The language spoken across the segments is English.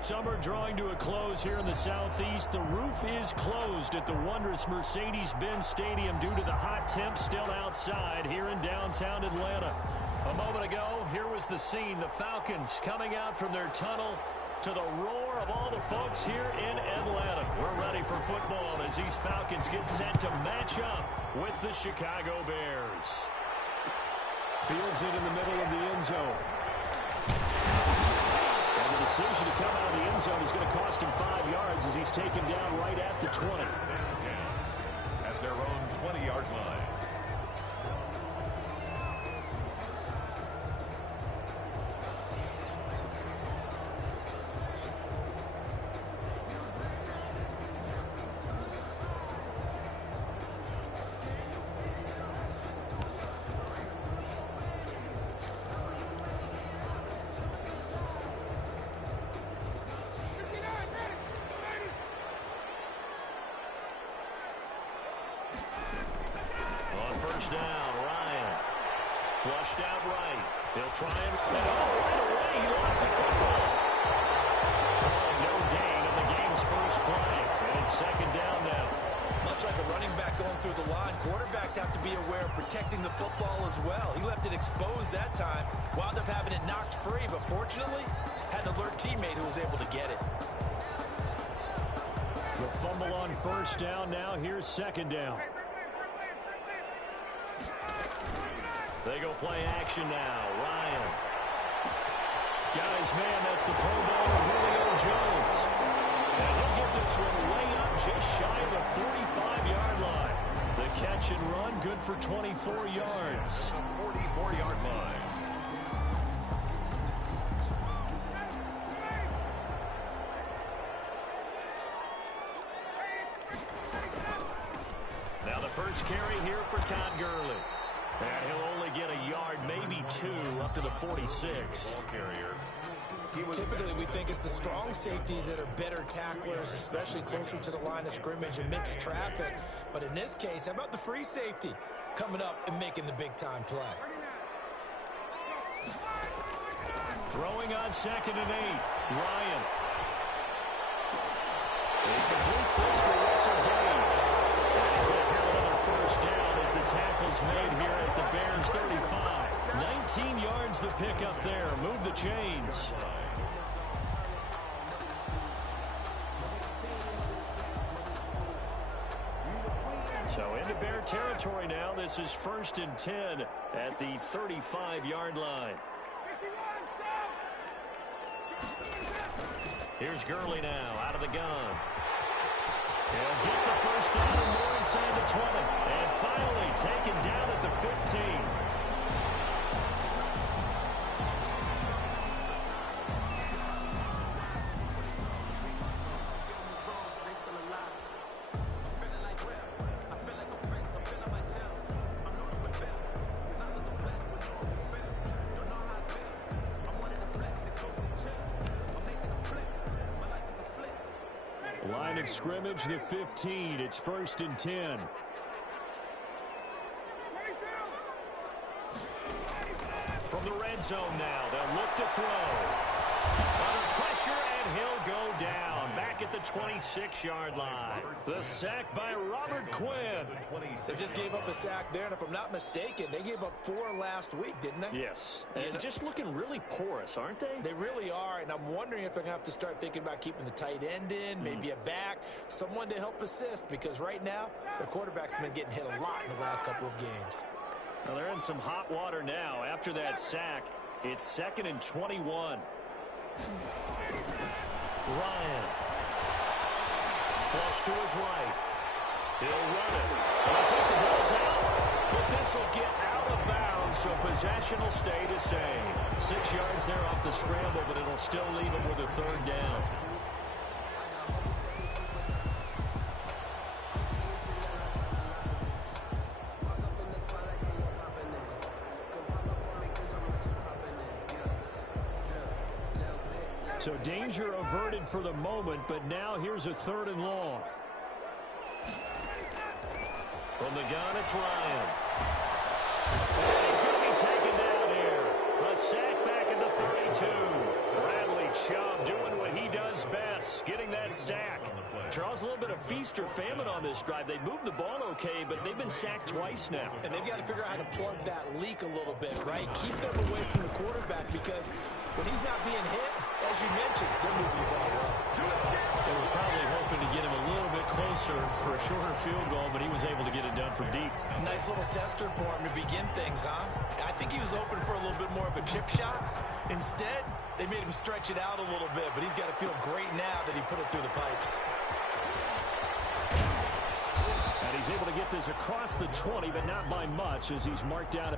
Summer drawing to a close here in the southeast. The roof is closed at the wondrous Mercedes-Benz Stadium due to the hot temps still outside here in downtown Atlanta. A moment ago, here was the scene. The Falcons coming out from their tunnel to the roar of all the folks here in Atlanta. We're ready for football as these Falcons get set to match up with the Chicago Bears. Fields it in the middle of the end zone. And the decision to come out of the end zone is going to cost him 5 yards as he's taken down right at the 20. At their own 20-yard line. First down, Ryan. Flushed out right. He'll try and right away. He lost the football. No gain on the game's first play. And it's second down now. Much like a running back going through the line, quarterbacks have to be aware of protecting the football as well. He left it exposed that time. Wound up having it knocked free, but fortunately, had an alert teammate who was able to get it. The fumble on first down now. Here's second down. They go play action now. Ryan. Got his man. That's the Pro Bowler, Julio Jones. And he'll get this one way up just shy of the 45-yard line. The catch and run, good for 24 yards. 44-yard line. Now the first carry here for Todd Gurley. And he'll only get a yard, maybe 2, up to the 46. Typically, we think it's the strong safeties that are better tacklers, especially closer to the line of scrimmage amidst traffic. But in this case, how about the free safety coming up and making the big-time play? Throwing on 2nd and 8. Ryan. He completes this to Russell Gage. And he's going to have another first down as the tackle's made here at the Bears 35. 19 yards the pick up there. Move the chains. So into Bear territory now. This is 1st and 10 at the 35-yard line. Here's Gurley now out of the gun. He'll get the first down and more inside the 20. And finally taken down at the 15. Line of scrimmage, the 15. It's 1st and 10. From the red zone now, they'll look to throw. Under pressure, and he'll go down. Back at the 26-yard line. The sack by Robert Quinn. They just gave up a sack there, and if I'm not mistaken, they gave up 4 last week, didn't they? Yes. And just looking really porous, aren't they? They really are, and I'm wondering if they're going to have to start thinking about keeping the tight end in, maybe a back, someone to help assist, because right now, their quarterback's been getting hit a lot in the last couple of games. Well, they're in some hot water now. After that sack, it's 2nd and 21. Ryan. Flush to his right. He'll run it. And I think the ball's out. But this will get out of bounds, so possession will stay the same. 6 yards there off the scramble, but it'll still leave him with a 3rd down. So danger averted for the moment, but now here's a 3rd and long. From the gun, it's Ryan. And he's going to be taken down here. A sack back at the 32. Bradley Chubb doing what he does best, getting that sack. Charles, a little bit of feast or famine on this drive. They moved the ball okay, but they've been sacked twice now. And they've got to figure out how to plug that leak a little bit, right? Keep them away from the quarterback because when he's not being hit, as you mentioned, they're moving the ball well. They were probably hoping to get him a little bit closer for a shorter field goal, but he was able to get it done from deep. Nice little tester for him to begin things, huh? I think he was open for a little bit more of a chip shot. Instead, they made him stretch it out a little bit, but he's got to feel great now that he put it through the pipes. And he's able to get this across the 20, but not by much as he's marked down.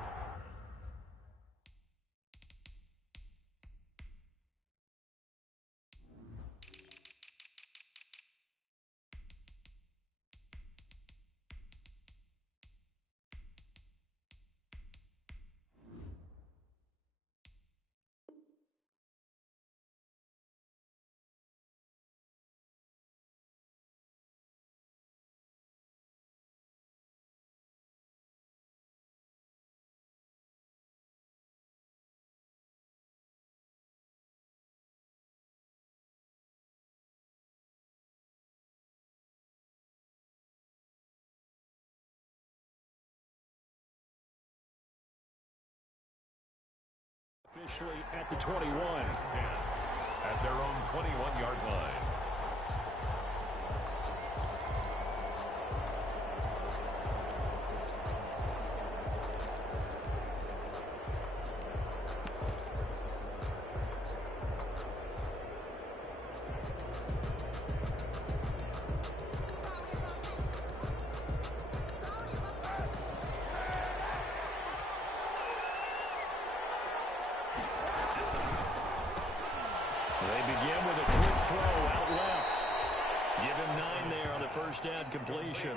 Officially at the 21. At their own 21-yard line. They begin with a quick throw out left. Give him 9 there on the first down completion.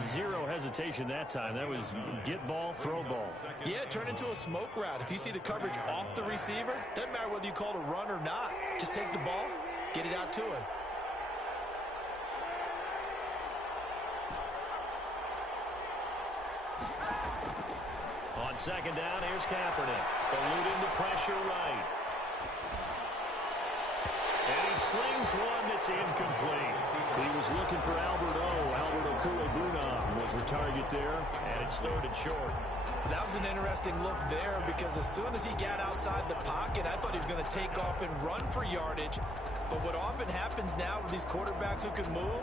Zero hesitation that time. That was get ball, throw ball. Yeah, turn into a smoke route. If you see the coverage off the receiver, doesn't matter whether you call it a run or not. Just take the ball, get it out to him. On second down, here's Kaepernick. Eluding the pressure right. And he slings one that's incomplete. He was looking for Albert Okuegbunam was the target there, and it's third and short. That was an interesting look there because as soon as he got outside the pocket, I thought he was going to take off and run for yardage. But what often happens now with these quarterbacks who can move,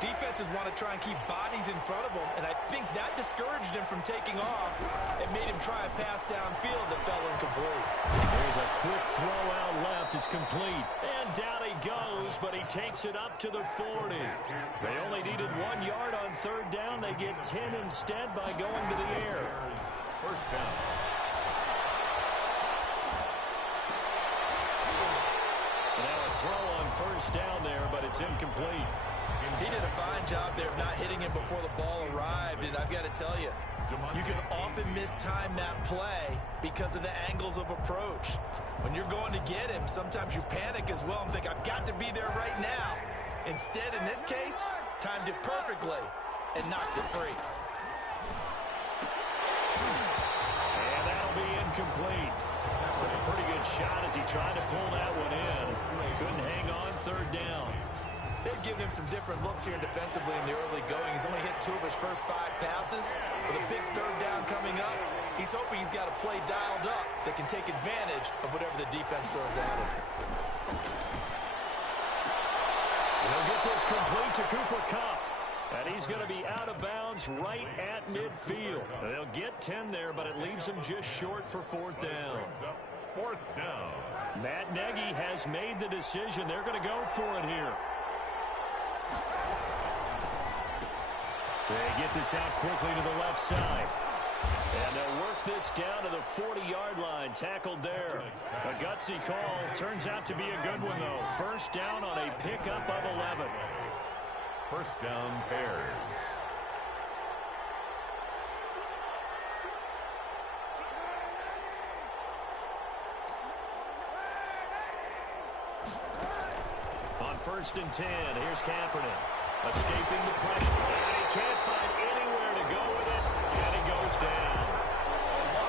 defenses want to try and keep bodies in front of them, and I think that discouraged him from taking off and made him try a pass downfield that fell incomplete. There's a quick throw out left. It's complete. And down he goes, but he takes it up to the 40. They only needed 1 yard on third down. They get 10 instead by going to the air. First down. Now a throw on first down there, but it's incomplete. He did a fine job there of not hitting him before the ball arrived, and I've got to tell you, you can often mistime that play because of the angles of approach. When you're going to get him, sometimes you panic as well and think, I've got to be there right now. Instead, in this case, timed it perfectly and knocked it free. And that'll be incomplete. Took a pretty good shot as he tried to pull that one in. Couldn't hang on third down. They've given him some different looks here defensively in the early going. He's only hit 2 of his first 5 passes. With a big third down coming up, he's hoping he's got a play dialed up that can take advantage of whatever the defense throws at him. They'll get this complete to Cooper Kupp. And he's going to be out of bounds right at midfield. They'll get 10 there, but it leaves them just short for fourth down. Fourth down. Matt Nagy has made the decision. They're going to go for it here. They get this out quickly to the left side. And they'll work this down to the 40-yard line. Tackled there. A gutsy call. Turns out to be a good one, though. First down on a pickup of 11. First down, Bears. On first and 10, here's Kaepernick. Escaping the pressure. And he can't find anywhere to go with it. And he goes down.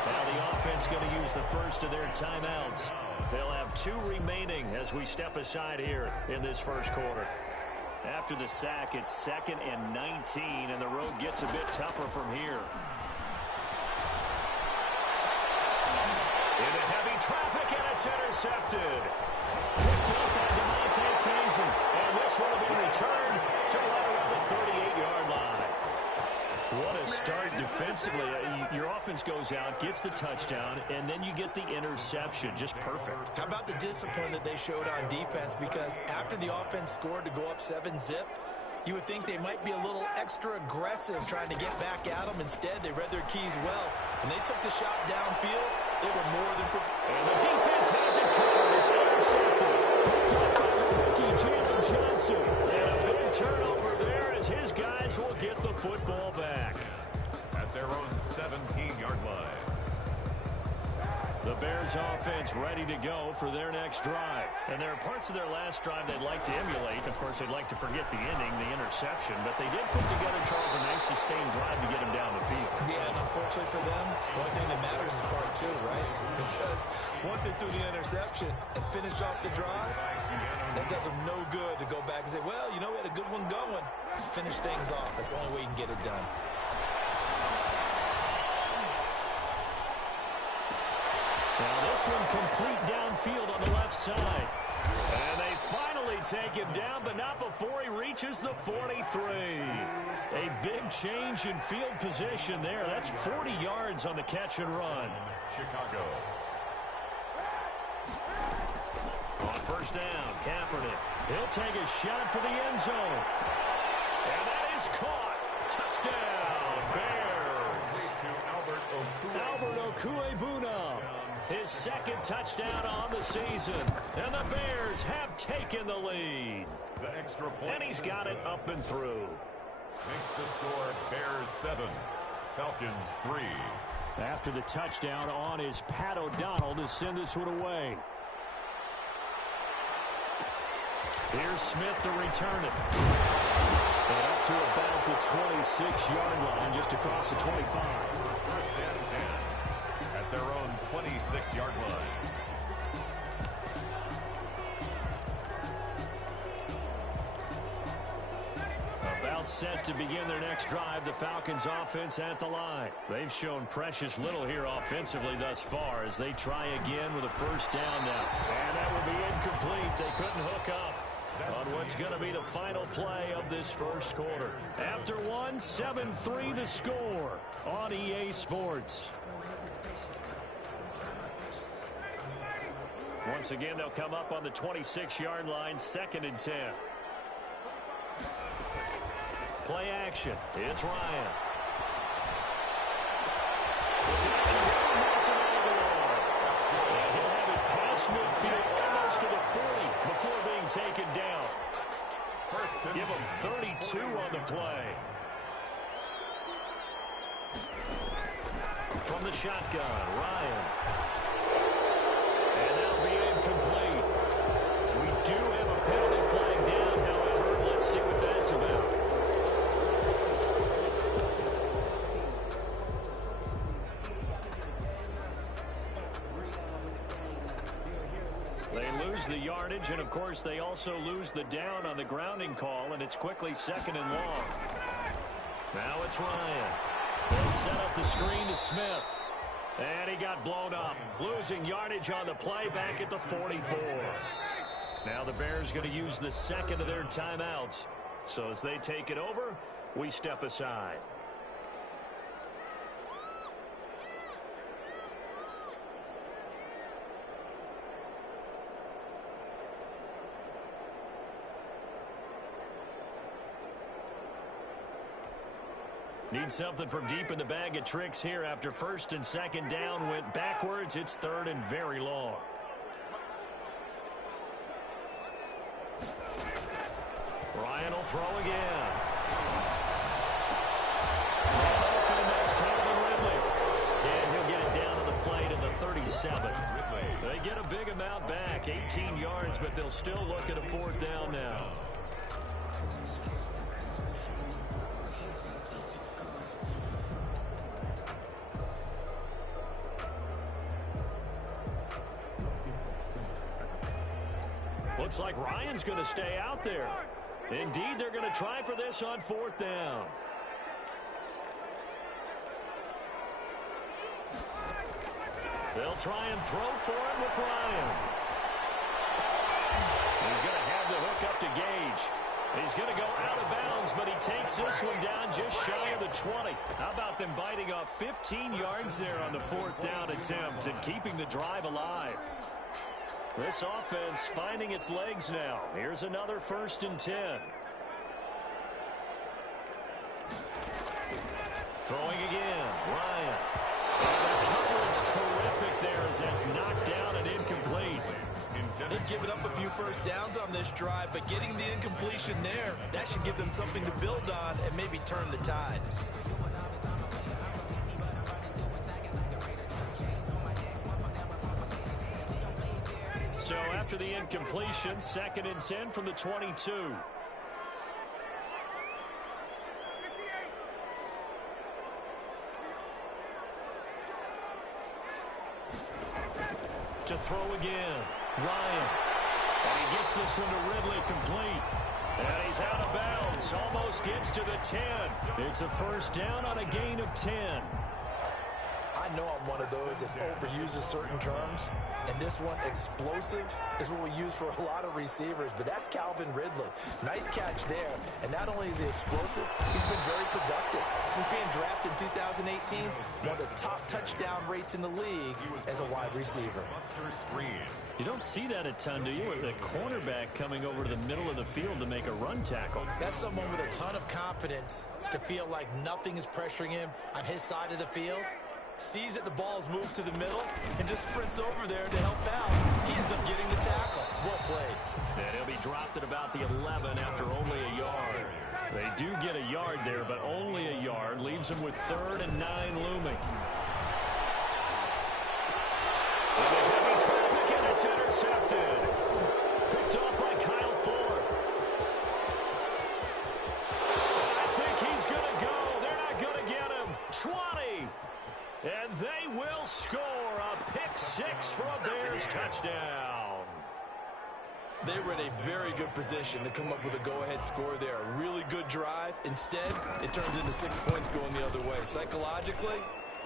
Now the offense offense going to use the first of their timeouts. They'll have 2 remaining as we step aside here in this first quarter. After the sack, it's 2nd and 19, and the road gets a bit tougher from here. Into heavy traffic, and it's intercepted. Picked up by Demonte Casey, and this will be returned to right around the 38-yard line. What a start defensively. Your offense goes out, gets the touchdown, and then you get the interception. Just perfect. How about the discipline that they showed on defense? Because after the offense scored to go up 7-zip, you would think they might be a little extra aggressive trying to get back at them. Instead, they read their keys well. When they took the shot downfield, they were more than prepared. And the defense has it covered. It's intercepted. Picked up by the rookie, Jalen Johnson. And a big turnover there as his guys will get the football back. At their own 17-yard line. The Bears offense ready to go for their next drive. And there are parts of their last drive they'd like to emulate. Of course, they'd like to forget the inning, the interception. But they did put together, Charles, a nice sustained drive to get him down the field. Yeah, and unfortunately for them, the only thing that matters is part 2, right? Because once they threw the interception and finished off the drive, that does them no good to go back and say, well, you know, we had a good one going. Finish things off. That's the only way you can get it done. Now this one complete downfield on the left side. And they finally take him down, but not before he reaches the 43. A big change in field position there. That's 40 yards on the catch and run. Chicago. On first down, Kaepernick. He'll take a shot for the end zone. And that is caught. Touchdown, Bears. Albert Okuebuna. His 2nd touchdown on the season. And the Bears have taken the lead. The extra point. And he's got it up and through. Makes the score Bears 7, Falcons 3. After the touchdown on is Pat O'Donnell to send this one away. Here's Smith to return it. And up to about the 26-yard line, just across the 25. First and 10 at their own 26-yard line. About set to begin their next drive, the Falcons offense at the line. They've shown precious little here offensively thus far as they try again with a first down now. And that will be incomplete. They couldn't hook up on what's going to be the final play of this first quarter. After one, 7-3 the score on EA Sports. Once again, they'll come up on the 26-yard line, 2nd and 10. Play action. It's Ryan. And he'll have it past midfield almost to the 40 before being taken down. Give him 32 on the play. From the shotgun, Ryan. And that'll be incomplete. We do have a penalty flag down, however. Let's see what that's about. They lose the yardage, and of course they also lose the down on the grounding call, and it's quickly 2nd and long. Now it's Ryan. They'll set up the screen to Smith. And he got blown up, losing yardage on the play back at the 44. Now the Bears going to use the 2nd of their timeouts. So as they take it over, we step aside. Need something from deep in the bag of tricks here after 1st and 2nd down went backwards. It's 3rd and very long. Ryan will throw again. And that's Calvin Ridley. And he'll get it down to the plate at the 37. They get a big amount back, 18 yards, but they'll still look at a 4th down now. Looks like Ryan's going to stay out there. Indeed, they're going to try for this on 4th down. They'll try and throw for it with Ryan. He's going to have the hook up to Gage. He's going to go out of bounds, but he takes this one down just shy of the 20. How about them biting off 15 yards there on the 4th down attempt and keeping the drive alive? This offense finding its legs now. Here's another 1st and 10. Throwing again, Ryan. And the coverage terrific there as that's knocked down and incomplete. They've given up a few first downs on this drive, but getting the incompletion there, that should give them something to build on and maybe turn the tide. So after the incompletion, 2nd and 10 from the 22. To throw again, Ryan. And he gets this one to Ridley complete. And he's out of bounds, almost gets to the 10. It's a 1st down on a gain of 10. I know I'm one of those that overuses certain terms, and this one, explosive, is what we use for a lot of receivers, but that's Calvin Ridley. Nice catch there, and not only is he explosive, he's been very productive. Since being drafted in 2018, one of the top touchdown rates in the league as a wide receiver. You don't see that a ton, do you? With a cornerback coming over to the middle of the field to make a run tackle. That's someone with a ton of confidence to feel like nothing is pressuring him on his side of the field. Sees that the ball's moved to the middle and just sprints over there to help out. He ends up getting the tackle. Well played. And he'll be dropped at about the 11 after only a yard. They do get a yard there, but only a yard. Leaves them with 3rd and 9 looming. And the heavy traffic, and it's intercepted. Picked off by Kyle Ford. I think he's going to go. They're not going to get him. 20. And they will score a pick 6 for a Bears touchdown. They were in a very good position to come up with a go-ahead score there. A really good drive. Instead, it turns into 6 points going the other way. Psychologically,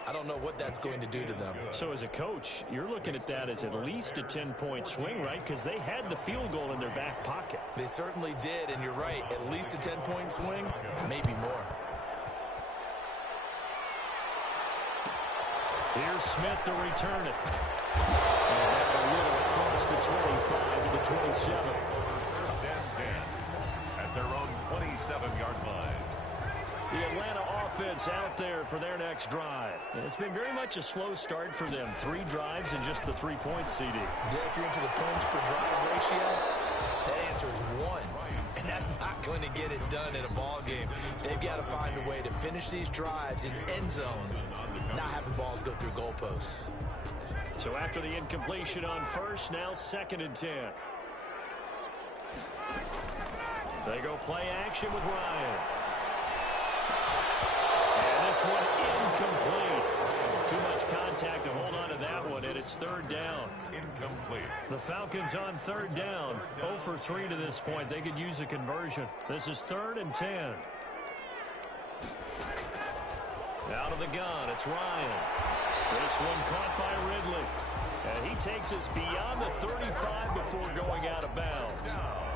I don't know what that's going to do to them. So as a coach, you're looking at that as at least a 10-point swing, right? Because they had the field goal in their back pocket. They certainly did, and you're right. At least a 10-point swing, maybe more. Here's Smith to return it. And a little across the 25 to the 27. 1st and 10 at their own 27-yard line. The Atlanta offense out there for their next drive. And it's been very much a slow start for them. 3 drives and just the 3 points, CD. Yeah, if you're into the points per drive ratio, that answer is 1. And that's not going to get it done in a ball game. They've got to find a way to finish these drives in end zones, not having balls go through goalposts. So after the incompletion on 1st, now 2nd and 10. They go play action with Ryan. And this one incomplete. Too much contact to hold on to that one, and it's 3rd down. Incomplete. The Falcons on 3rd down. 0 for 3 to this point. They could use a conversion. This is 3rd and 10. Out of the gun, it's Ryan. This one caught by Ridley. And he takes us beyond the 35 before going out of bounds.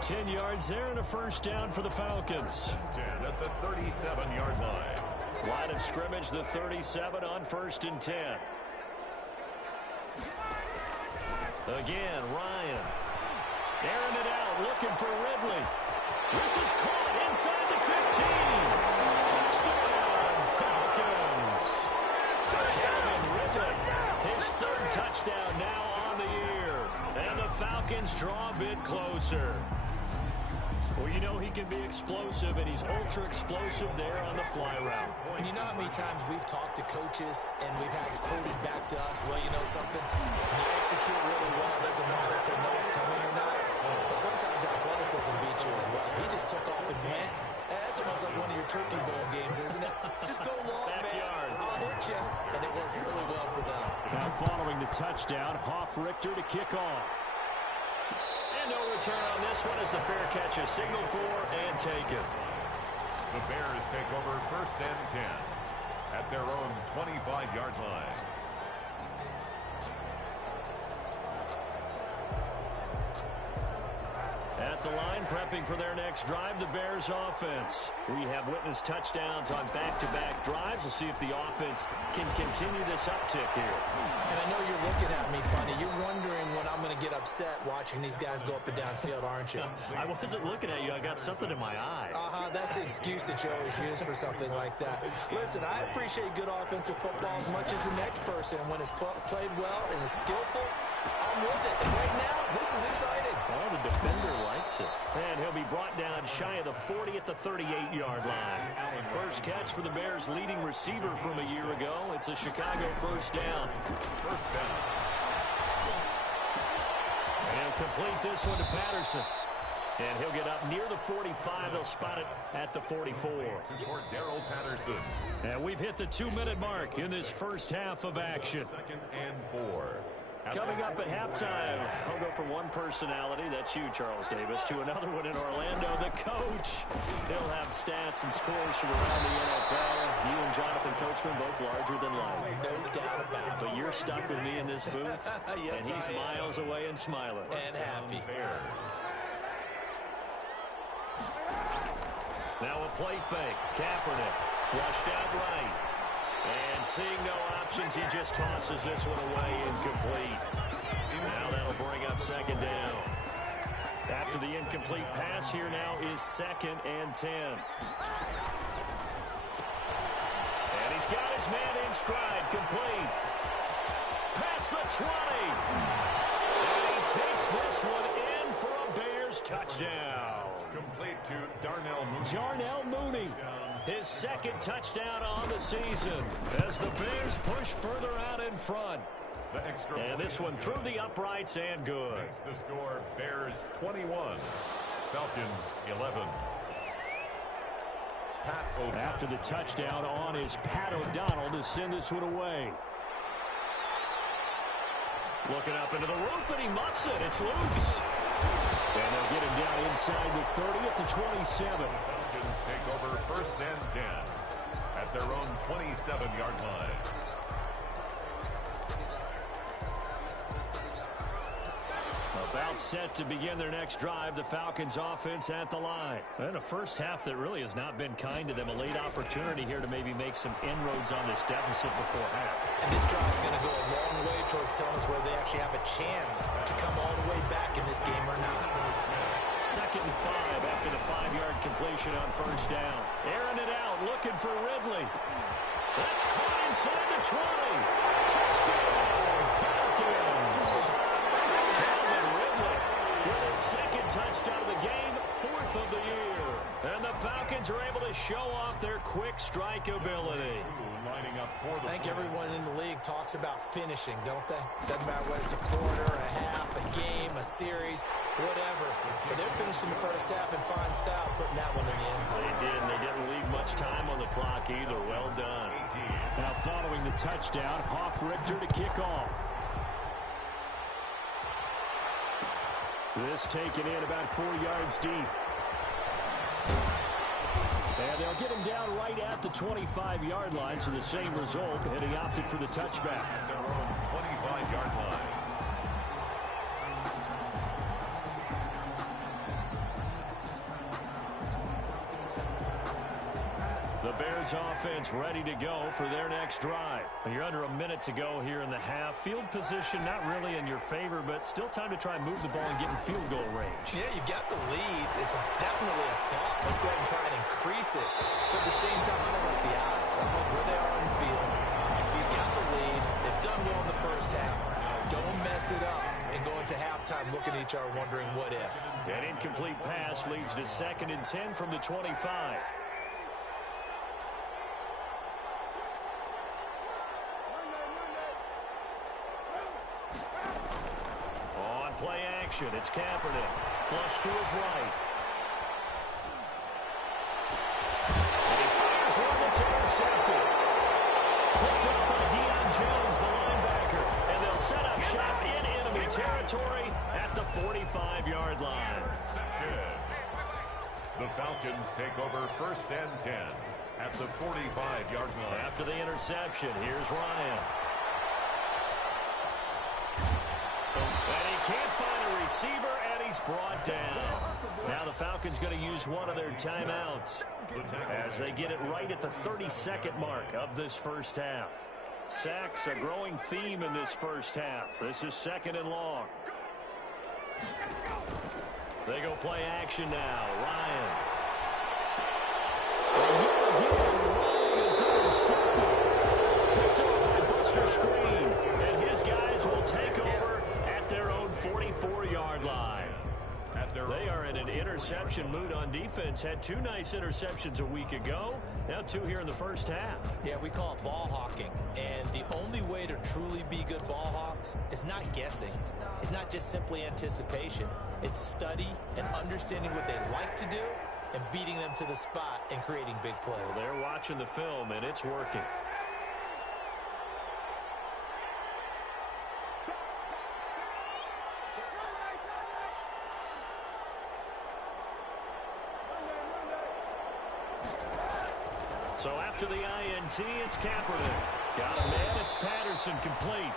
10 yards there and a 1st down for the Falcons. 10 at the 37-yard line. Line of scrimmage, the 37 on 1st and 10. Again, Ryan. Airing it out, looking for Ridley. This is caught inside the 15. Touchdown, Falcons. Calvin Ridley, his 3rd touchdown now on the year. And the Falcons draw a bit closer. Well, you know he can be explosive, and he's ultra-explosive there on the fly route. And you know how many times we've talked to coaches and we've had it quoted back to us, well, you know something? When you execute really well, it doesn't matter if they know it's coming or not. But sometimes athleticism beats you as well. He just took off and went. And that's almost like one of your Turkey Bowl games, isn't it? Just go long, Backyard. man. I'll hit you. And it worked really well for them. Now following the touchdown, Hoff Richter to kick off. And no return on this one as the fair catch is signaled for and taken. The Bears take over 1st and 10 at their own 25-yard line. At the line, prepping for their next drive, the Bears offense. We have witnessed touchdowns on back-to-back drives. We'll see if the offense can continue this uptick here. And I know you're looking at me funny. You're wondering when I'm going to get upset watching these guys go up and down field, aren't you? I wasn't looking at you. I got something in my eye. That's the excuse that you always use for something like that. Listen, I appreciate good offensive football as much as the next person. When it's played well and is skillful, I'm with it. And right now, this is exciting. Well, the defender likes it. And he'll be brought down shy of the 40 at the 38-yard line. First catch for the Bears' leading receiver from a year ago. It's a Chicago first down. First down. And he'll complete this one to Patterson. And he'll get up near the 45. They'll spot it at the 44. For Darrell Patterson. And we've hit the 2-minute mark in this first half of action. 2nd and 4. Coming up at halftime, I'll go from one personality, that's you, Charles Davis, to another one in Orlando, the coach. He'll have stats and scores from around the NFL. You and Jonathan Coachman both larger than life. No doubt about it. But you're stuck with me in this booth, yes, and he's miles away and smiling. And happy. Now a play fake. Kaepernick flushed out right. And seeing no options, he just tosses this one away incomplete. Now that'll bring up 2nd down. After the incomplete pass, here now is 2nd and 10. And he's got his man in stride, complete. Past the 20. And he takes this one in for a Bears touchdown. Complete to Darnell Mooney. Darnell Mooney. His 2nd touchdown on the season as the Bears push further out in front. And this one through the uprights and good. Makes the score Bears 21, Falcons 11. Pat O'Donnell. After the touchdown on is Pat O'Donnell to send this one away. Looking up into the roof, and he muffs it. It's loose. And they'll get him down inside the 30 at the 27. Falcons take over 1st and 10 at their own 27-yard line. About set to begin their next drive, the Falcons offense at the line. And a first half that really has not been kind to them. A late opportunity here to maybe make some inroads on this deficit before half. And this drive's going to go a long way towards telling us whether they actually have a chance to come all the way back in this game or not. 2nd and 5 after the 5-yard completion on first down. Airing it out, looking for Ridley. That's caught inside the 20. Touchdown, Falcons. Calvin Ridley with his 2nd touchdown of the game, 4th of the year. And the Falcons are able to show off their quick strike ability. Lining up for the I think everyone in the league talks about finishing, don't they? Doesn't matter whether it's a quarter, a half, a game, a series, whatever. But they're finishing the first half in fine style, putting that one in the end zone. They did, and they didn't leave much time on the clock either. Well done. Now following the touchdown, Hoff Richter to kick off. This taken in about 4 yards deep. And they'll get him down right at the 25-yard line, so the same result, and he opted for the touchback. at their own 25-yard line. The Bears offense ready to go for their next drive. And you're under a minute to go here in the half. Field position not really in your favor, but still time to try and move the ball and get in field goal range. Yeah, you've got the lead. It's definitely a thought. Let's go ahead and try and increase it. But at the same time, I don't like the odds. I like where they are on the field. You've got the lead. They've done well in the first half. Don't mess it up and go into halftime looking at each other wondering what if. An incomplete pass leads to 2nd and 10 from the 25. On play action, it's Kaepernick. Flush to his right. And he fires one that's intercepted. Picked up by Deion Jones, the linebacker. And they'll They'll set up shop in enemy territory at the 45-yard line. The Falcons take over 1st and 10 at the 45-yard line. After the interception, here's Ryan. And he can't find a receiver, and he's brought down. Now the Falcons going to use one of their timeouts as they get it right at the 32nd mark of this first half. Sacks, a growing theme in this first half. This is 2nd and long. They go play action now. Ryan. Ryan is intercepted. Picked up by Buster Screen. And his guys will take over at their own 44-yard line. They are in an interception mood on defense. Had 2 nice interceptions a week ago. Now 2 here in the first half. Yeah, we call it ball hawking. And the only way to truly be good ball hawks is not guessing. It's not just simply anticipation. It's study and understanding what they like to do and beating them to the spot and creating big plays. Well, they're watching the film, and it's working. So after the INT, it's Kaepernick. Got a man, it's Patterson complete.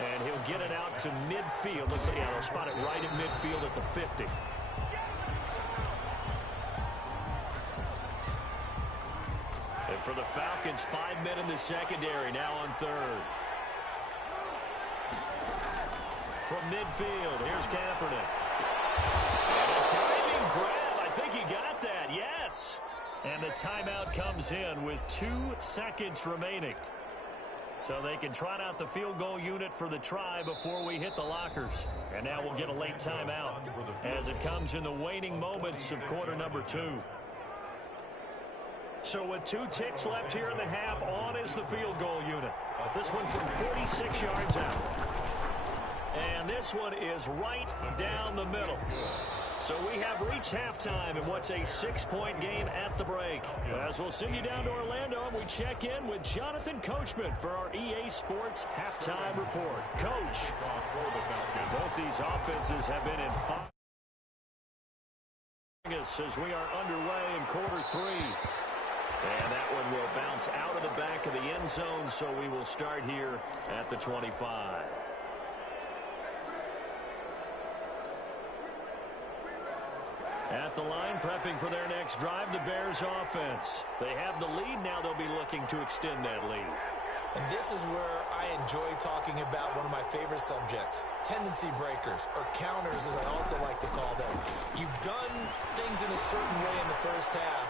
And he'll get it out to midfield. Looks like, yeah, they'll spot it right at midfield at the 50. And for the Falcons, 5 men in the secondary, now on 3rd. From midfield, here's Kaepernick. And a diving grab. I think he got that, yes. And the timeout comes in with 2 seconds remaining. So they can trot out the field goal unit for the try before we hit the lockers. And now we'll get a late timeout as it comes in the waning moments of quarter number 2. So with 2 ticks left here in the half, on is the field goal unit. This one from 46 yards out. And this one is right down the middle. So we have reached halftime in what's a 6-point game at the break. As we'll send you down to Orlando, and we check in with Jonathan Coachman for our EA Sports Halftime Report. Coach, both these offenses have been in fire as we are underway in quarter 3. And that one will bounce out of the back of the end zone, so we will start here at the 25. At the line, prepping for their next drive, the Bears offense. They have the lead. Now they'll be looking to extend that lead. And this is where I enjoy talking about one of my favorite subjects, tendency breakers, or counters as I also like to call them. You've done things in a certain way in the first half,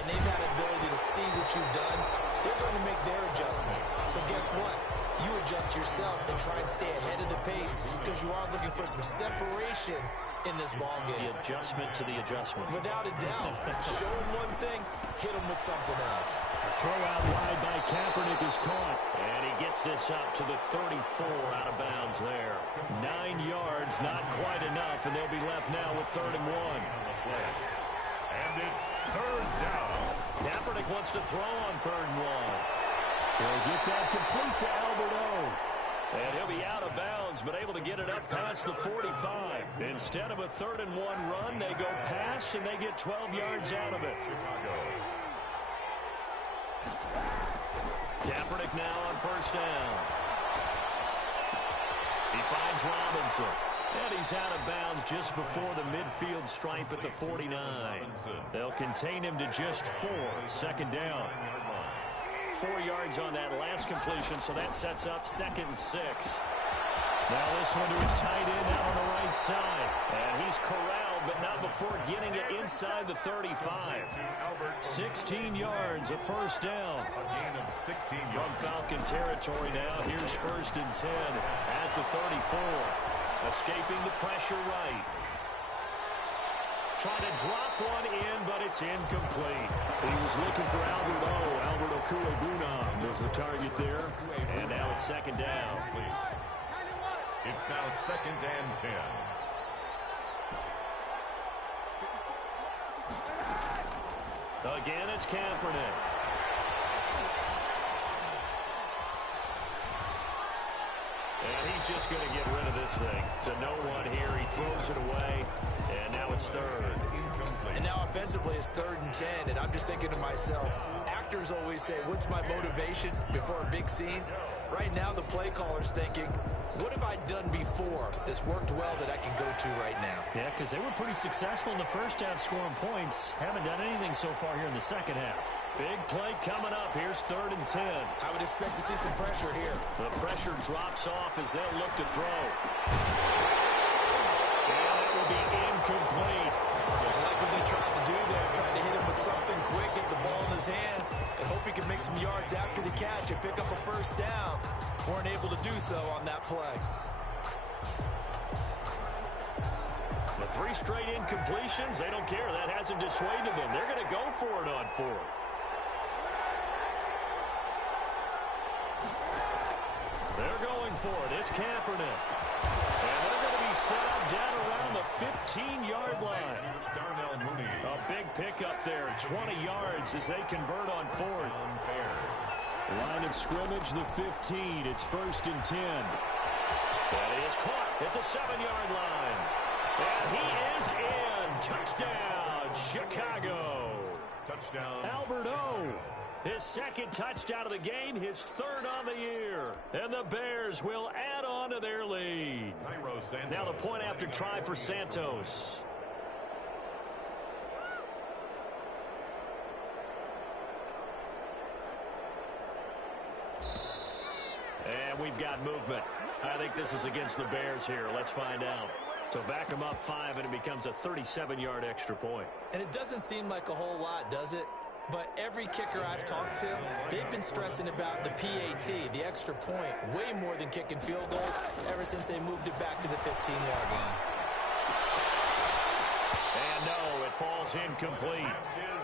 and they've had ability to see what you've done. They're going to make their adjustments. So guess what? You adjust yourself and try and stay ahead of the pace because you are looking for some separation in this ball game. The adjustment to the adjustment. Without a doubt. Show them one thing, hit them with something else. A throw out wide by Kaepernick is caught. And he gets this up to the 34 out of bounds there. 9 yards, not quite enough, and they'll be left now with 3rd and 1. And it's 3rd down. Kaepernick wants to throw on 3rd and 1. He'll get that complete to Albert O. And he'll be out of bounds, but able to get it up past the 45. Instead of a 3rd and 1 run, they go pass, and they get 12 yards out of it. Kaepernick now on 1st down. He finds Robinson. And he's out of bounds just before the midfield stripe at the 49. They'll contain him to just 4. 2nd down. 4 yards on that last completion, so that sets up 2nd and 6. Now this one to his tight end out on the right side. And he's corralled, but not before getting it inside the 35. 16 yards, a 1st down. A gain of 16 yards. From Falcon territory now. Here's 1st and 10 at the 34. Escaping the pressure right. Trying to drop one in, but it's incomplete. He was looking for Albert O. Albert Okuegbunam was the target there. And now it's 2nd down. It's now 2nd and 10. Again, it's Kaepernick. And he's He's just going to get rid of this thing. To no one here. He throws it away, and now it's third. And now offensively it's 3rd and 10, and I'm just thinking to myself, actors always say, what's my motivation before a big scene? Right now the play caller's thinking, what have I done before that's worked well that I can go to right now? Yeah, because they were pretty successful in the first half scoring points. Haven't done anything so far here in the second half. Big play coming up. Here's 3rd and 10. I would expect to see some pressure here. The pressure drops off as they'll look to throw. And that will be incomplete. I like what they tried to do there, tried to hit him with something quick, get the ball in his hands, and hope he can make some yards after the catch and pick up a first down. Weren't able to do so on that play. The 3 straight incompletions, they don't care. That hasn't dissuaded them. They're going to go for it on 4th. They're going for it. It's Kaepernick. And they're going to be set up down around the 15-yard line. A big pickup there, 20 yards as they convert on 4th. Line of scrimmage, the 15. It's 1st and 10. And he is caught at the 7-yard line. And he is in. Touchdown, Chicago. Touchdown. Albert O. His 2nd touchdown of the game, his 3rd on the year. And the Bears will add on to their lead. Now the point after try for Santos. And we've got movement. I think this is against the Bears here. Let's find out. So back them up 5, and it becomes a 37-yard extra point. And it doesn't seem like a whole lot, does it? But every kicker I've talked to, they've been stressing about the PAT, the extra point, way more than kicking field goals ever since they moved it back to the 15-yard line. And no, it falls incomplete.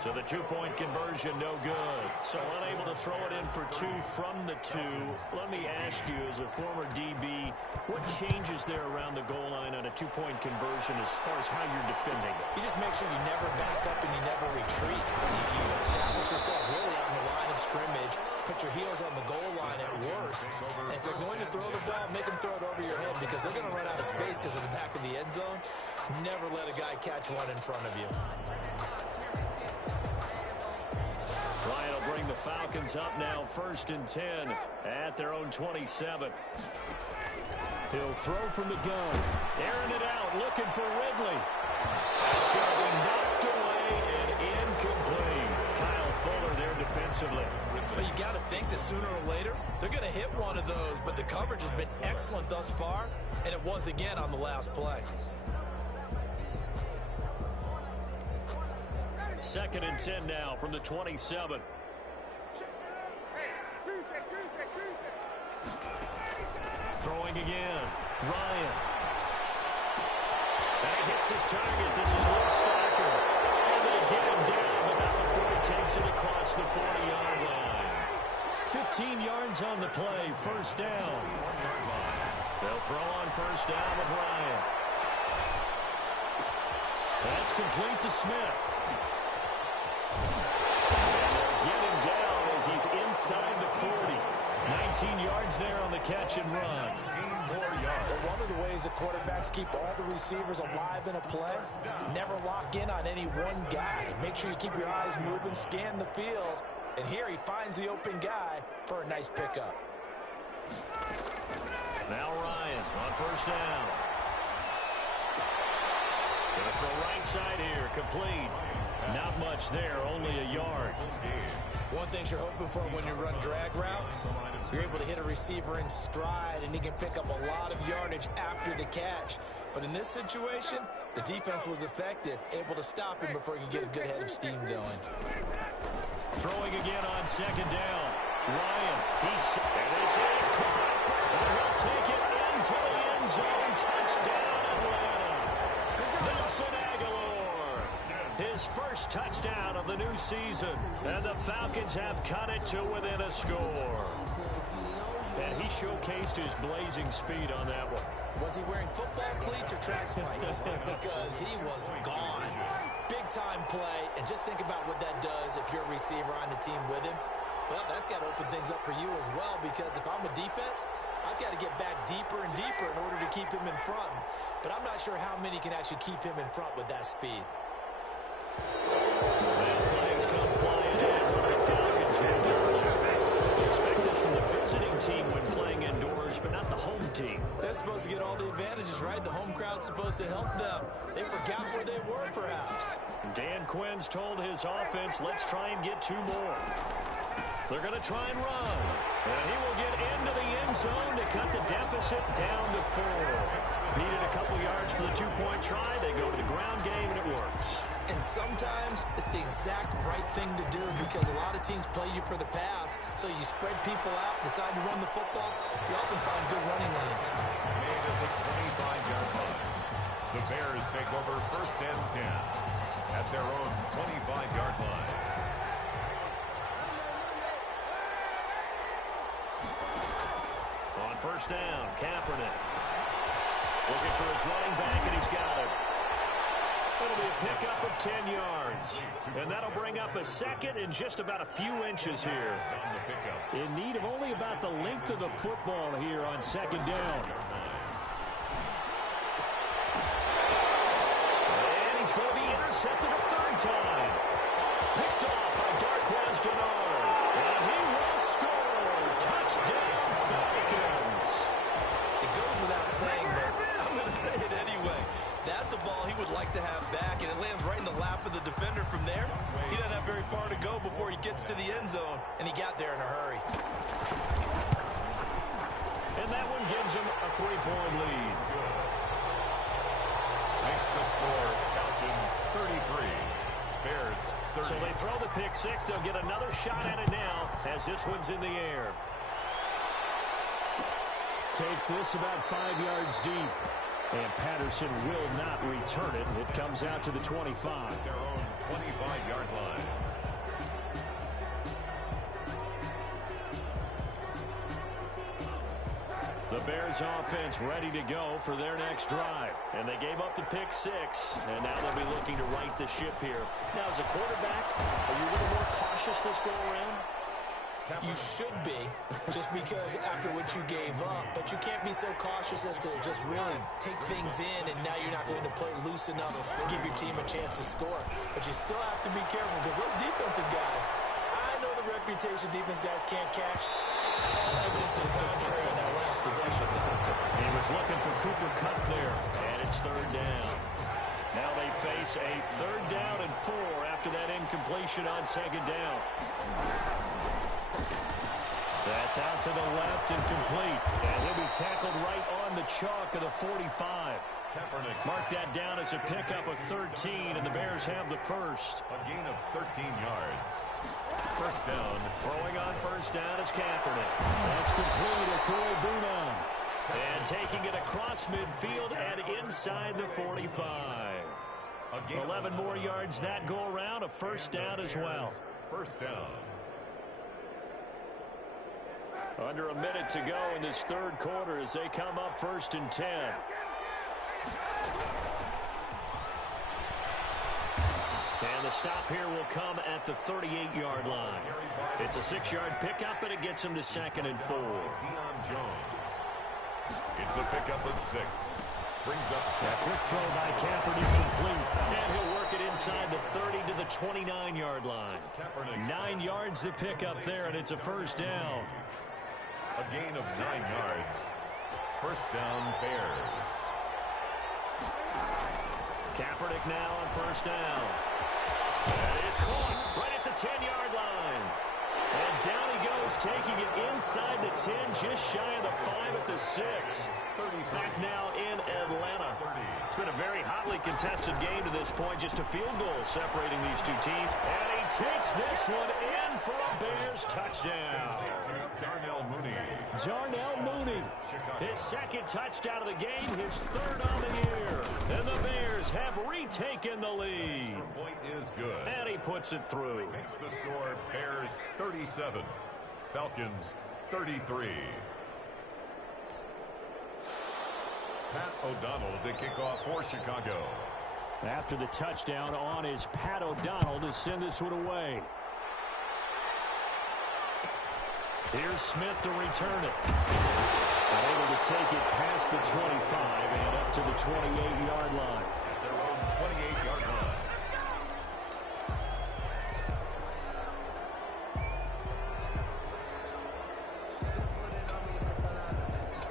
So the 2-point conversion, no good. So unable to throw it in for 2 from the 2. Let me ask you, as a former DB, what changes there around the goal line on a 2-point conversion as far as how you're defending it? You just make sure you never back up and you never retreat. You establish yourself really out in the line of scrimmage, put your heels on the goal line at worst. And if they're going to throw the ball, make them throw it over your head because they're going to run out of space because of the back of the end zone. Never let a guy catch one in front of you. Ryan will bring the Falcons up now, 1st and 10 at their own 27. He'll throw from the gun. Airing it out, looking for Ridley. It's going to be knocked away and incomplete. Kyle Fuller there defensively. But you got to think that sooner or later, they're going to hit one of those. But the coverage has been excellent thus far, and it was again on the last play. 2nd and 10 now from the 27. Throwing again. Ryan. And he hits his target. This is Luke Stacker. And they get him down, but not before he takes it across the 40-yard line. 15 yards on the play. 1st down. They'll throw on 1st down with Ryan. That's complete to Smith. And they'll get him down as he's inside the 40. 19 yards there on the catch and run. 18 more yards. Well, one of the ways the quarterbacks keep all the receivers alive in a play, never lock in on any one guy. Make sure you keep your eyes moving, scan the field. And here he finds the open guy for a nice pickup. Now Ryan on 1st down. Gonna throw right side here, complete. Not much there, only a yard. One thing you're hoping for when you run drag routes, you're able to hit a receiver in stride and he can pick up a lot of yardage after the catch. But in this situation, the defense was effective, able to stop him before he could get a good head of steam going. Throwing again on 2nd down. Ryan, and this is caught. And he'll take it into the end zone. Touchdown, Atlanta. Nelson Aguilar. His first touchdown of the new season. And the Falcons have cut it to within a score. And he showcased his blazing speed on that one. Was he wearing football cleats or track spikes? Because he was gone. Big time play. And just think about what that does if you're a receiver on the team with him. Well, that's got to open things up for you as well, because if I'm a defense, I've got to get back deeper and deeper in order to keep him in front. But I'm not sure how many can actually keep him in front with that speed. That flags come flying in. One of the Falcons moved earlier. Expect this from the visiting team when playing indoors, but not the home team. They're supposed to get all the advantages, right? The home crowd's supposed to help them. They forgot where they were, perhaps. Dan Quinn's told his offense, let's try and get 2 more. They're going to try and run. And he will get into the end zone to cut the deficit down to 4. Needed a couple yards for the 2-point try. They go to the ground game, and it works. And sometimes it's the exact right thing to do, because a lot of teams play you for the pass. So you spread people out, decide to run the football. You often find good running lanes. Made at the 25-yard line. The Bears take over 1st and 10 at their own 25-yard line. On 1st down, Kaepernick looking for his running back, and he's got it. It'll be a pickup of 10 yards. And that'll bring up a 2nd and just about a few inches here. In need of only about the length of the football here on 2nd down. And he's going to be intercepted a 3rd time. Picked off by Darquez Dennard. And he will score. Touchdown, Falcons. It goes without saying, but I'm going to say it anyway. That's a ball he would like to have back, and it lands right in the lap of the defender from there. He doesn't have very far to go before he gets to the end zone, and he got there in a hurry. And that one gives him a 3-point lead. Makes the score Falcons 33. Bears 30. So they throw the pick 6. They'll get another shot at it now as this one's in the air. Takes this about 5 yards deep. And Patterson will not return it. It comes out to the 25. Their own 25-yard line. The Bears offense ready to go for their next drive. And they gave up the pick 6. And now they'll be looking to right the ship here. Now, as a quarterback, are you a little more cautious this go around? You should be, just because after what you gave up, but you can't be so cautious as to just really take things in, and now you're not going to play loose enough to give your team a chance to score. But you still have to be careful, because those defensive guys, I know the reputation defense guys can't catch. All evidence to the contrary in that last possession. He was looking for Cooper Kupp there, and it's 3rd down. Now they face a 3rd down and 4 after that incompletion on 2nd down. That's out to the left and complete. And he'll be tackled right on the chalk of the 45. Kaepernick. Mark that down as a pickup of 13, and the Bears have the first. A gain of 13 yards. 1st down. Throwing on 1st down is Kaepernick. That's complete. Akoi Bunam. And taking it across midfield and inside the 45. 11 more yards that go around. A 1st down as well. 1st down. Under a minute to go in this 3rd quarter as they come up 1st and 10. And the stop here will come at the 38-yard line. It's a 6-yard pickup, and it gets him to 2nd and 4. Deion Jones. It's a pickup of 6. Brings up 7. Quick throw by Kaepernick complete. And he'll work it inside the 30 to the 29-yard line. 9 yards the pickup there, and it's a 1st down. A gain of 9 yards. 1st down, Bears. Kaepernick now on 1st down. That is caught right at the 10-yard line. And down he goes, taking it inside the 10, just shy of the 5 at the 6. Back now in Atlanta. It's been a very hotly contested game to this point. Just a field goal separating these two teams. And he takes this one in for a Bears touchdown. Darnell Mooney. Darnell Mooney, his 2nd touchdown of the game, his 3rd on the year. And the Bears have retaken the lead. Point is good. And he puts it through. Makes the score Bears 37. Falcons 33. Pat O'Donnell to kick off for Chicago. After the touchdown on is Pat O'Donnell to send this one away. Here's Smith to return it. Able to take it past the 25 and up to the 28-yard line. Their own 28-yard line.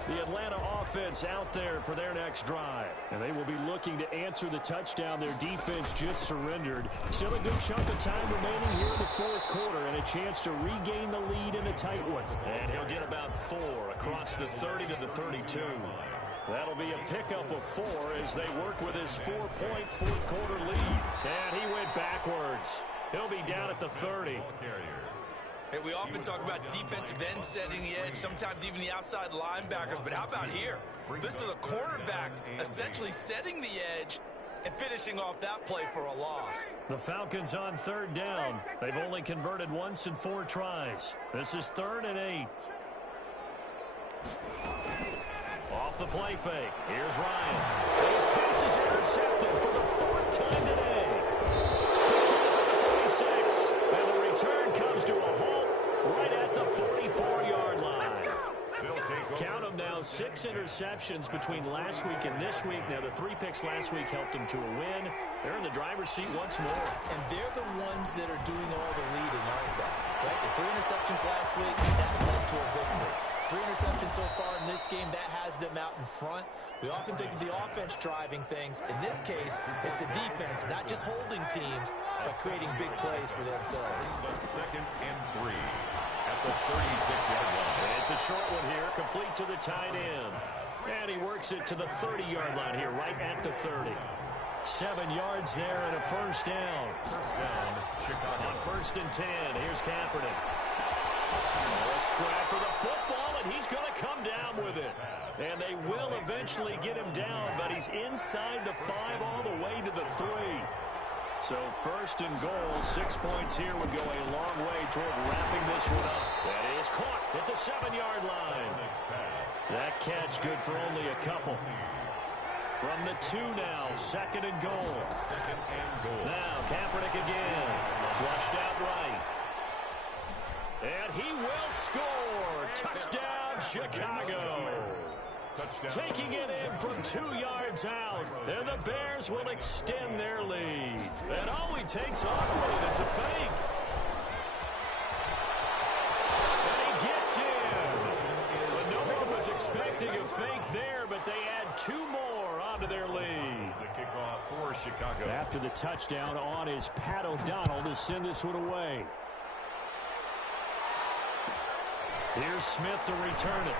The Atlanta offense out there for their next drive. And they will be looking to answer the touchdown their defense just surrendered. Still a good chunk of time remaining here in the fourth quarter and a chance to regain the lead in a tight one. And he'll get about 4 across the 30 to the 32. That'll be a pickup of 4 as they work with his 4-point fourth quarter lead. And he went backwards. He'll be down at the 30. Hey, we often talk about defensive ends setting the edge, sometimes even the outside linebackers, but how about here? This is a cornerback essentially setting the edge and finishing off that play for a loss. The Falcons on third down. They've only converted once in 4 tries. This is 3rd and 8. Off the play fake. Here's Ryan. His pass is intercepted for the 4th time today. Picked off at the 46. And the return comes to a halt right at the 44-yard line. Count them now, 6 interceptions between last week and this week. Now, the 3 picks last week helped them to a win. They're in the driver's seat once more. And they're the ones that are doing all the leading, aren't they? Right? The 3 interceptions last week, that led to a victory. 3 interceptions so far in this game, that has them out in front. We often think of the offense driving things. In this case, it's the defense, not just holding teams, but creating big plays for themselves. 2nd and 3 at the 36-yard line. It's a short one here, complete to the tight end. And he works it to the 30-yard line here, right at the 30. 7 yards there and a first down. First down, Chicago. On 1st and 10, here's Kaepernick. A scrap for the football, and he's going to come down with it. And they will eventually get him down, but he's inside the 5 all the way to the 3. So 1st and goal, 6 points here would go a long way toward wrapping this one up. That is caught at the 7-yard line. That catch good for only a couple. From the 2 now, 2nd and goal. 2nd and goal. Now Kaepernick again, flushed out right. And he will score. Touchdown, Chicago. Touchdown. Taking it in from 2 yards out. And the Bears will extend their lead. And all he takes off with it, it's a fake. And he gets in. But no one was expecting a fake there, but they add 2 more onto their lead. The kickoff for Chicago. After the touchdown on is Pat O'Donnell to send this one away. Here's Smith to return it.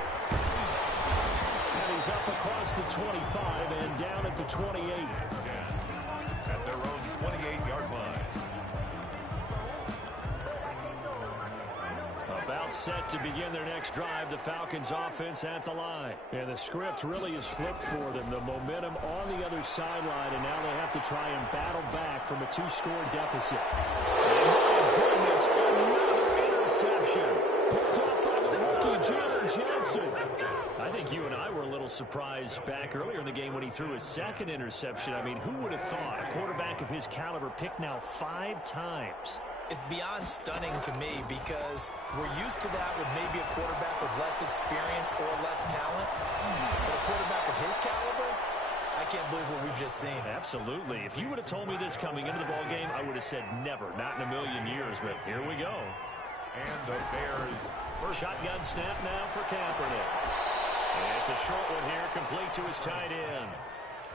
And he's up across the 25 and down at the 28. At their own 28-yard line. About set to begin their next drive, the Falcons offense at the line. And the script really is flipped for them. The momentum on the other sideline, and now they have to try and battle back from a 2-score deficit. And my goodness, another interception. Picked up by the rookie, Jalen Johnson. I think you and I were a little surprised back earlier in the game when he threw his 2nd interception. I mean, who would have thought a quarterback of his caliber picked now 5 times? It's beyond stunning to me because we're used to that with maybe a quarterback with less experience or less talent. But a quarterback of his caliber, I can't believe what we've just seen. Absolutely. If you would have told me this coming into the ballgame, I would have said never, not in a million years. But here we go. And the Bears first shotgun snap now for Kaepernick. And it's a short one here, complete to his tight end.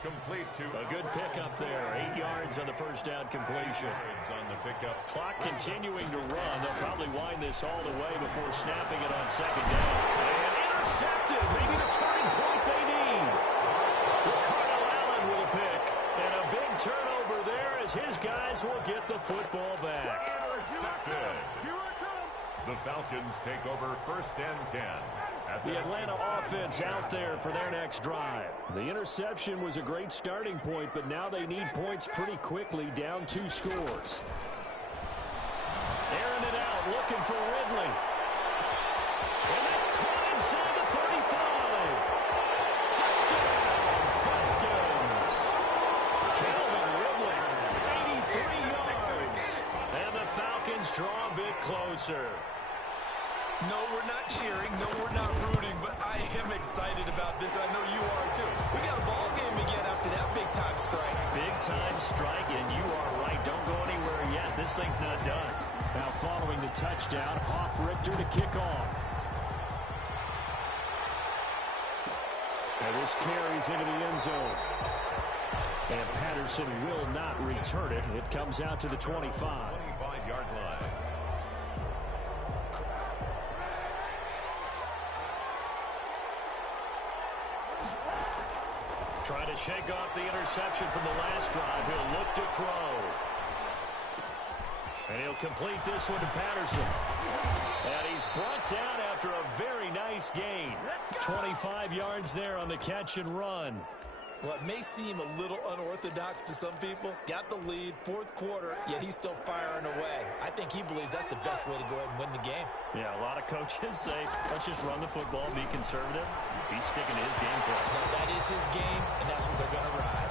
Complete to a good pickup there. 8 yards on the first down completion. On the pickup. Clock continuing to run. They'll probably wind this all the way before snapping it on 2nd down. And intercepted. Maybe the turning point they need. Ricardo Allen with a pick. And a big turnover there as his guys will get the football back. Intercepted. The Falcons take over 1st and 10. The Atlanta offense out there for their next drive. The interception was a great starting point, but now they need points pretty quickly, down 2 scores. Airing it out, looking for Ridley. And that's caught inside the 35. Touchdown, Falcons. Calvin Ridley, 83 yards. And the Falcons draw a bit closer. No, we're not cheering. No, we're not rooting. But I am excited about this, and I know you are too. We got a ball game again after that big-time strike. Big-time strike, and you are right. Don't go anywhere yet. This thing's not done. Now following the touchdown, Hoff-Richter to kick off. And this carries into the end zone. And Patterson will not return it. It comes out to the 25. 25-yard line. Trying to shake off the interception from the last drive. He'll look to throw. And he'll complete this one to Patterson. And he's brought down after a very nice gain. 25 yards there on the catch and run. Well, it may seem a little unorthodox to some people. Got the lead, fourth quarter, yet he's still firing away. I think he believes that's the best way to go ahead and win the game. Yeah, a lot of coaches say, let's just run the football, be conservative. He's sticking to his game plan. No, that is his game, and that's what they're going to ride.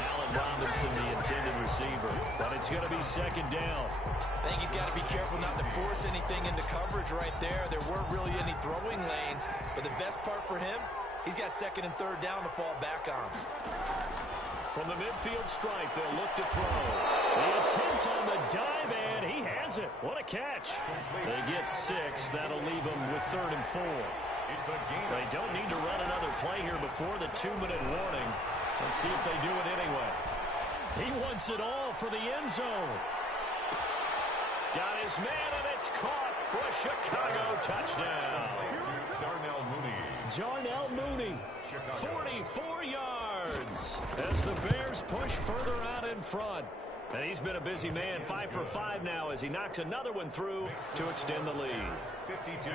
Allen Robinson, the intended receiver. But it's going to be second down. I think he's got to be careful not to force anything into coverage right there. There weren't really any throwing lanes, but the best part for him, he's got second and third down to fall back on. From the midfield stripe, they'll look to throw. The attempt on the dive, and he has it. What a catch. They get 6. That'll leave them with 3rd and 4. They don't need to run another play here before the 2-minute warning. Let's see if they do it anyway. He wants it all for the end zone. Got his man, and it's caught for a Chicago touchdown. Darnell Mooney, 44 yards as the Bears push further out in front. And he's been a busy man, 5 for 5 now as he knocks another one through to extend the lead. 52.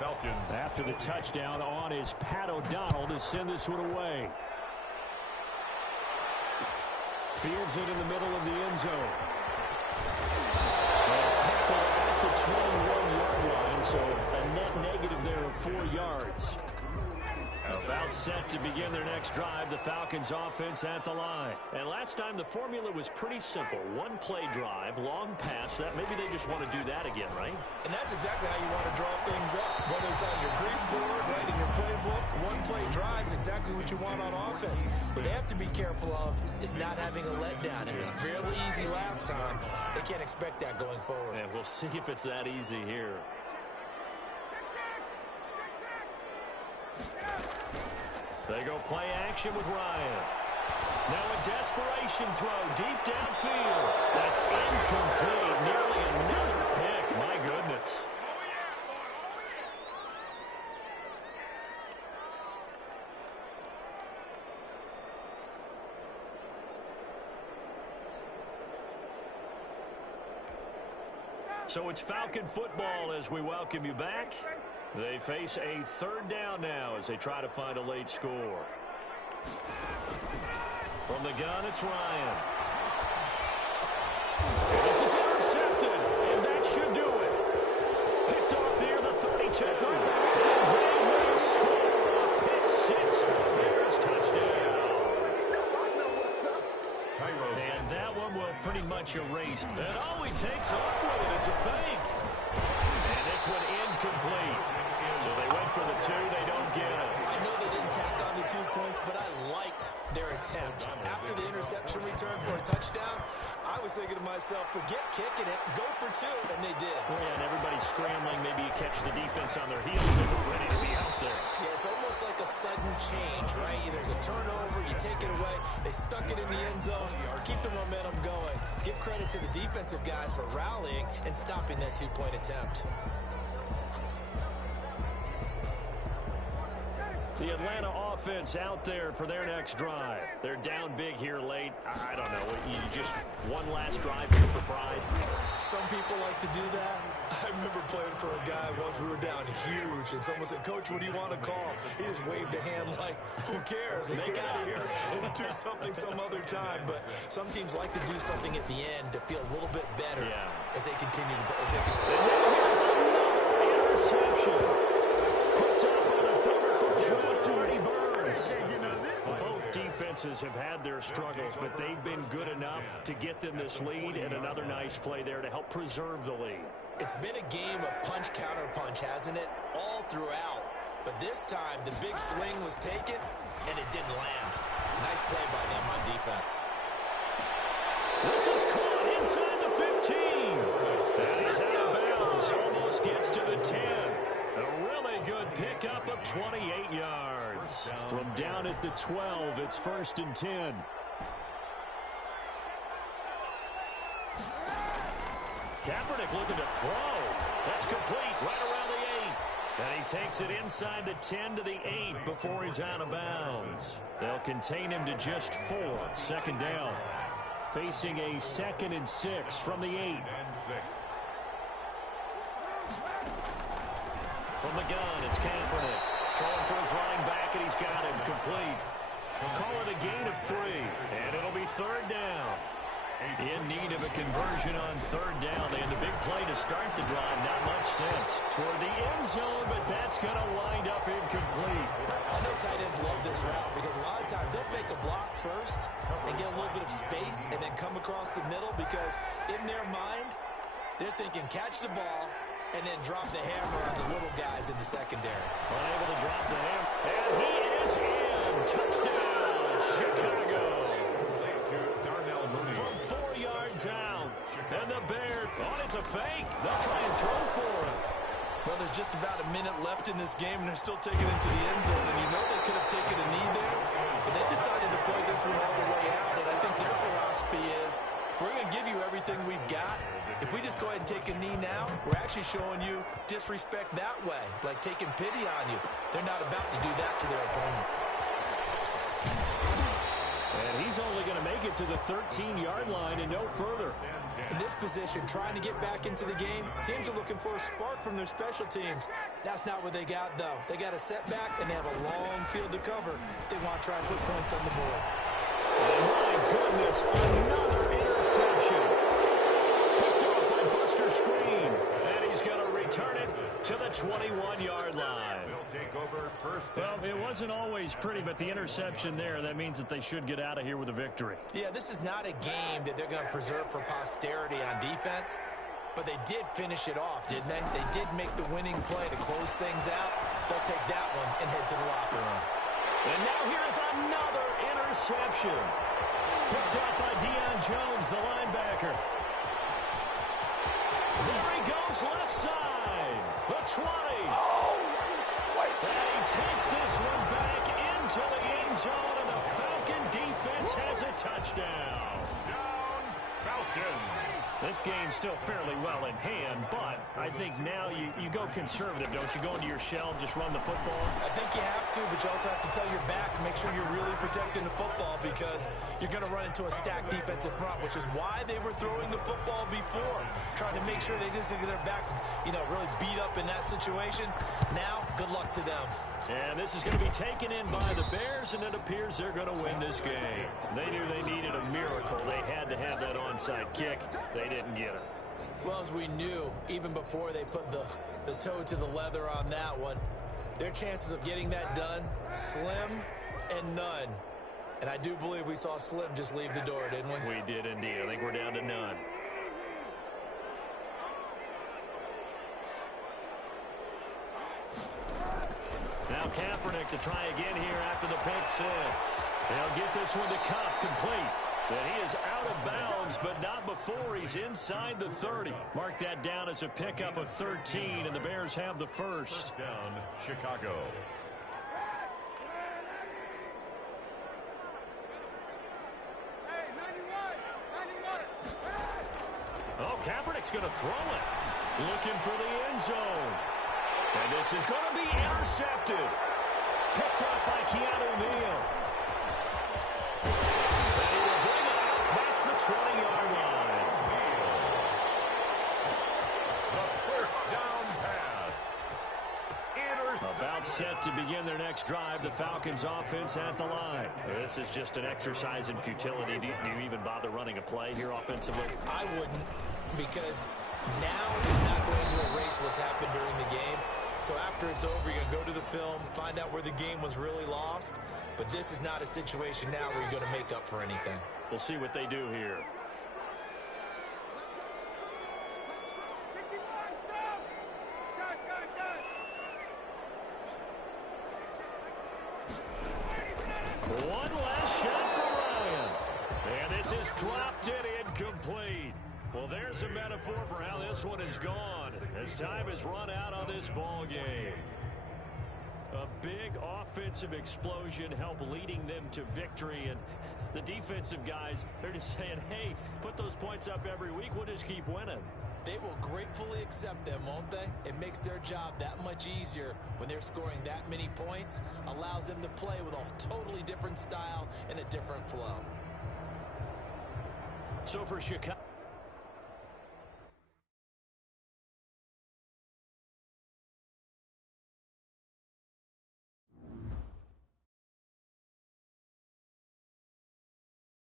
Falcons. After the touchdown on is Pat O'Donnell to send this one away. Fields it in the middle of the end zone. And tackled at the 21-yard line, so a net negative there of 4 yards. About set to begin their next drive, the Falcons offense at the line. And last time the formula was pretty simple. One play drive, long pass. That maybe they just want to do that again, right? And that's exactly how you want to draw things up. Whether it's on your grease board, right in your playbook, one play drive is exactly what you want on offense. What they have to be careful of is not having a letdown. It was fairly easy last time. They can't expect that going forward. And we'll see if it's that easy here. They go play action with Ryan. Now a desperation throw deep downfield. That's incomplete. Nearly another pick. My goodness. So it's Falcon football as we welcome you back. They face a 3rd down now as they try to find a late score. From the gun, it's Ryan. And this is intercepted, and that should do it. Picked off here, the 32. They will score a pick 6 for the Bears touchdown. And that one will pretty much erase. And all he takes off with it, it's a fake. And this one incomplete. So they went for the 2, they don't get it. I know they didn't tack on the 2 points, but I liked their attempt. After the interception return for a touchdown, I was thinking to myself, forget kicking it, go for 2, and they did. Oh, yeah, and everybody's scrambling. Maybe you catch the defense on their heels. They were ready to be out there. Yeah, it's almost like a sudden change, right? There's a turnover, you take it away, they stuck it in the end zone, keep the momentum going. Give credit to the defensive guys for rallying and stopping that 2-point attempt. The Atlanta offense out there for their next drive. They're down big here late. I don't know. You just one last drive here for pride. Some people like to do that. I remember playing for a guy once. We were down huge, and someone said, "Coach, what do you want to call?" He just waved a hand like, "Who cares? Let's get out of here and do something some other time." But some teams like to do something at the end to feel a little bit better as they continue to play. And now here's another interception. Picked up on a former first rounder, Burns. Both defensive offenses have had their struggles, but they've been good enough to get them this lead, and another nice play there to help preserve the lead. It's been a game of punch-counter-punch, hasn't it? All throughout. But this time, the big swing was taken, and it didn't land. Nice play by them on defense. This is caught inside the 15. And he's out of bounds. Almost gets to the 10. A really good pickup of 28 yards. From down at the 12, it's 1st and 10. Kaepernick looking to throw. That's complete right around the 8. And he takes it inside the 10 to the 8 before he's out of bounds. They'll contain him to just 4. 2nd down. Facing a 2nd and 6 from the 8. From the gun, it's Kaepernick. Throwing for his running back, and he's got him complete. We'll call it a gain of 3, and it'll be 3rd down. In need of a conversion on 3rd down. They had a big play to start the drive. Not much sense. Toward the end zone, but that's going to wind up incomplete. I know tight ends love this route because a lot of times they'll fake a block first and get a little bit of space and then come across the middle because in their mind, they're thinking catch the ball and then drop the hammer on the little guys in the secondary. Unable to drop the hammer. And he is in. Touchdown, Chicago. From 4 yards out. And the Bears, it's a fake. They'll try and throw for him. Well, there's just about a minute left in this game, and they're still taking it to the end zone. And you know they could have taken a knee there, but they decided to play this one all the way out. And I think their philosophy is, we're going to give you everything we've got. If we just go ahead and take a knee now, we're actually showing you disrespect that way, like taking pity on you. They're not about to do that to their opponent. And he's only going to make it to the 13-yard line and no further. In this position, trying to get back into the game, teams are looking for a spark from their special teams. That's not what they got, though. They got a setback, and they have a long field to cover if they want to try and put points on the board. Oh, my goodness, another interception. Picked up by Buster Screen, and he's going to return it to the 21-yard line. Well, it wasn't always pretty, but the interception there, that means that they should get out of here with a victory. Yeah, this is not a game that they're going to preserve for posterity on defense, but they did finish it off, didn't they? They did make the winning play to close things out. They'll take that one and head to the locker room. And now here's another interception. Picked up by Deion Jones, the linebacker. There he goes, left side. The 20. And he takes this one back into the end zone, and the Falcon defense has a touchdown. Touchdown, Falcons. This game's still fairly well in hand, but I think now you go conservative, don't you? Go into your shell, just run the football. I think you have to, but you also have to tell your backs, make sure you're really protecting the football because you're going to run into a stacked defensive front, which is why they were throwing the football before, trying to make sure they just get their backs, really beat up in that situation. Now, good luck to them. And this is going to be taken in by the Bears, and it appears they're going to win this game. They knew they needed a miracle. They had to have that onside kick. They didn't get it. Well, as we knew, even before they put the toe to the leather on that one, their chances of getting that done, slim and none. And I do believe we saw Slim just leave the door, didn't we? We did indeed. I think we're down to none. Now Kaepernick to try again here after the pick six. They'll get this one to Cup complete. And he is out of bounds, but not before he's inside the 30. Mark that down as a pickup of 13, and the Bears have the first. First down, Chicago. Oh, Kaepernick's going to throw it. Looking for the end zone. And this is going to be intercepted. Picked up by Keanu Neal. And he will bring it out past the 20-yard line. The first down pass. About set to begin their next drive, the Falcons offense at the line. This is just an exercise in futility. Do you even bother running a play here offensively? I wouldn't, because now is not going to erase what's happened during the game. So after it's over, you're going to go to the film, find out where the game was really lost. But this is not a situation now where you're going to make up for anything. We'll see what they do here. One last shot for Ryan. And this is dropped in incomplete. Well, there's a metaphor for how this one is gone as time has run out on this ball game. A big offensive explosion helped leading them to victory. And the defensive guys, they're just saying, hey, put those points up every week. We'll just keep winning. They will gratefully accept them, won't they? It makes their job that much easier when they're scoring that many points. Allows them to play with a totally different style and a different flow. So for Chicago.